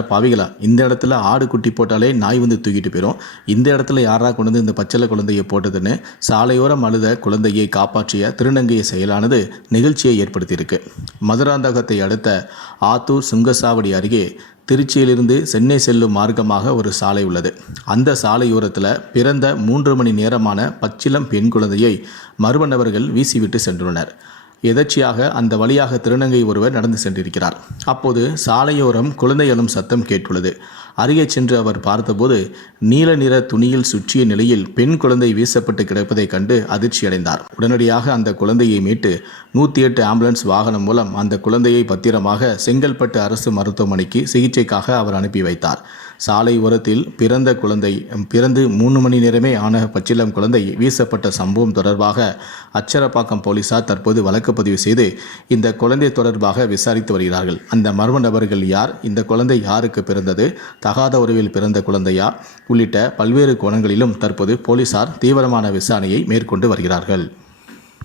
பாவிகளா? இந்த இடத்துல ஆடு குட்டி போட்டாலே நாய் வந்து தூக்கிட்டு போயிடும் இந்த இடத்துல யாரா கொண்டு வந்து இந்த பச்சளை குழந்தையை போட்டதுன்னு சாலையோரம் அழுத குழந்தையை காப்பாற்றிய திருநங்கைய செயலானது நிகழ்ச்சியை ஏற்படுத்தியிருக்கு. மதுராந்தகத்தை அடுத்த ஆத்தூர் சுங்கசாவடி அருகே திருச்சியிலிருந்து சென்னை செல்லும் மார்க்கமாக ஒரு சாலை உள்ளது. அந்த சாலையோரத்தில் பிறந்த மூன்று மணி நேரமான பச்சிலம் பெண் குழந்தையை மர்ம நபர்கள் வீசிவிட்டு சென்றுள்ளனர். எதர்ச்சியாக அந்த வழியாக திருநங்கை ஒருவர் நடந்து சென்றிருக்கிறார். அப்போது சாலையோரம் குழந்தை எழும் சத்தம் கேட்டுள்ளது. அருகே சென்று அவர் பார்த்தபோது நீல நிற துணியில் சுற்றிய நிலையில் பெண் குழந்தை வீசப்பட்டு கிடப்பதைக் கண்டு அதிர்ச்சியடைந்தார். உடனடியாக அந்த குழந்தையை மீட்டு நூற்றி எட்டு ஆம்புலன்ஸ் வாகனம் மூலம் அந்த குழந்தையை பத்திரமாக செங்கல்பட்டு அரசு மருத்துவமனைக்கு சிகிச்சைக்காக அவர் அனுப்பி வைத்தார். சாலை ஓரத்தில் பிறந்த குழந்தை பிறந்து மூணு மணி நேரமே ஆன பச்சிளம் குழந்தை வீசப்பட்ட சம்பவம் தொடர்பாக அச்சரப்பாக்கம் போலீசார் தற்போது வழக்கு பதிவு செய்து இந்த குழந்தை தொடர்பாக விசாரித்து வருகிறார்கள். அந்த மர்ம நபர்கள் யார்? இந்த குழந்தை யாருக்கு பிறந்தது? தகாத உறவில் பிறந்த குழந்தையா? உள்ளிட்ட பல்வேறு கோணங்களிலும் தற்போது போலீசார் தீவிரமான விசாரணையை மேற்கொண்டு வருகிறார்கள்.